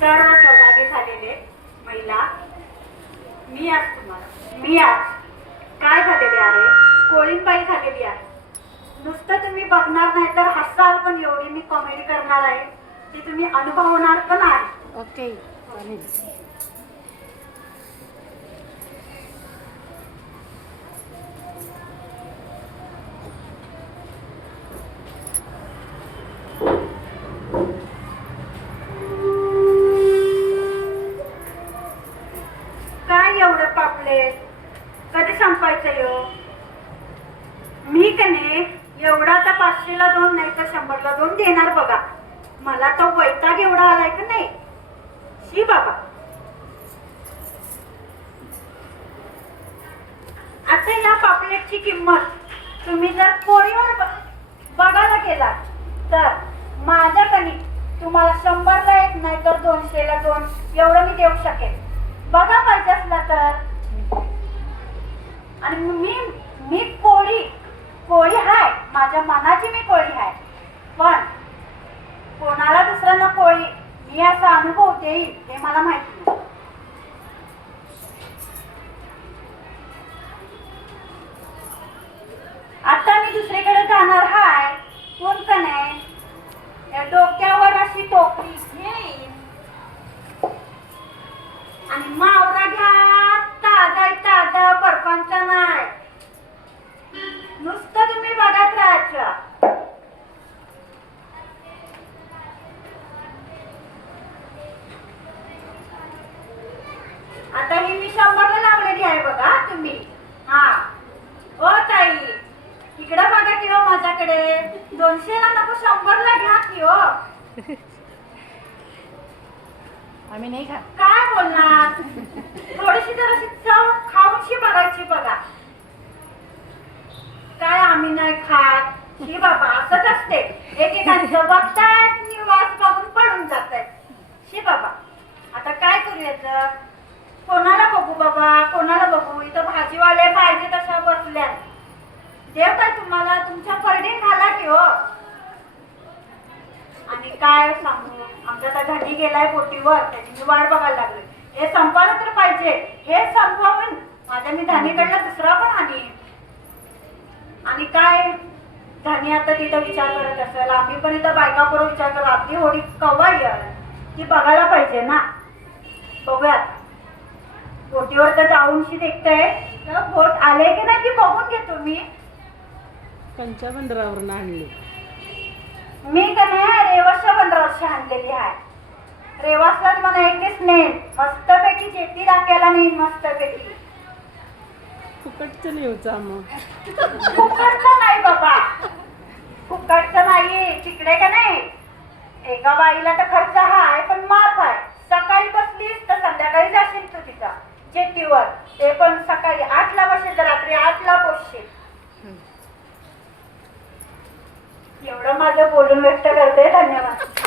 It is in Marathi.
सर्व सहभागी झालेले महिला, मी आज काय झालेले आहे, कोळींबाई झालेली आहे. नुसतं तुम्ही बघणार नाही तर हसाल, पण एवढी मी कॉमेडी करणार आहे ती तुम्ही अनुभवणार पण आहे. ओके. काय एवढं पापलेट कधी संपायचं यो? मी कने एवढा तर 500ला 2 नाही तर 100ला 2 देणार बघा. मला तो वैताग एवढा आलाय का नाही. शी बाबा, आता या पापलेटची किंमत तुम्ही जर पोळीवर बघायला गेला तर माझ्याकडे तुम्हाला 100ला 1 नाही तर 200ला 2 एवढं मी देऊ शकेल. बघा पाहिजे असला तर. आणि मी कोळी हाय, माझ्या मनाची मी कोळी हाय, पण कोणाला दुसऱ्यांना कोळी मी असा अनुभव देईल हे मला माहिती नाही. आता मी दुसरीकडे जाणार हाय, कोण का नाही डोक्यावर अशी टोपली घेईन आणि मावरा घ्या ताजा परपंच नाही, नुसतं तुम्ही बघत राहायचं. आता ही मी 100ला लावलेली आहे बघा तुम्ही. हा ओ ताई, इकडे बघा की हो माझ्याकडे. 200ला नको 100ला घ्या की हो. आम्ही नाही खात. काय बोलणार, थोडीशी जराशी चव खाऊनशी बघायची बघा. काय आम्ही नाही खात, ही बाबा असंच असते. एकेकांचं बघतायत निवास बघून पडून जातायत. शी बाबा, आता काय करूयाचं, कोणाला बघू बाबा, कोणाला बघू. इथं भाजीवाले पाहिजे तशा बसल्यात. देव काय तुम्हाला तुमच्या परडीन घाला की हो. आणि काय सांगू, आमचा तर घाटी गेलाय बोटीवर, त्याची मी वाट बघायला लागले. हे संपायला तर पाहिजे, हे संपवून माझ्या मी धानीकडला दुसरा पण आणि काय धानी आता तिथं विचार करत असेल, आम्ही पण इथं बायकापुढे विचार करत, आपली होडी कवा येईल ती बघायला पाहिजे ना. बघूयात, बोटीवर तर जाऊनशी देखतंय, तर बोट आले की नाही ती बघून घेतो मी. पंचाबंदरावरून आणली मी का नाही रेवासच्या 15 वर्ष आणलेली आहे. रेवासलाच मला एकटीच नेन, मस्तपैकी जेटी दाखवायला नाही, मस्तपैकी. फुकटचं नेऊचा मग. फुकटचं नाही बाबा, फुकटचं नाही. तिकडे का नाही एका बाईला तर खर्च हाय, पण माफ आहे. सकाळी बसलीस तर संध्याकाळी जाशील तू तिथं जेटीवर, ते पण सकाळी 8ला बसेल तर रात्री 8ला पोचशील. एवढं माझं बोलून व्यक्त करते. धन्यवाद.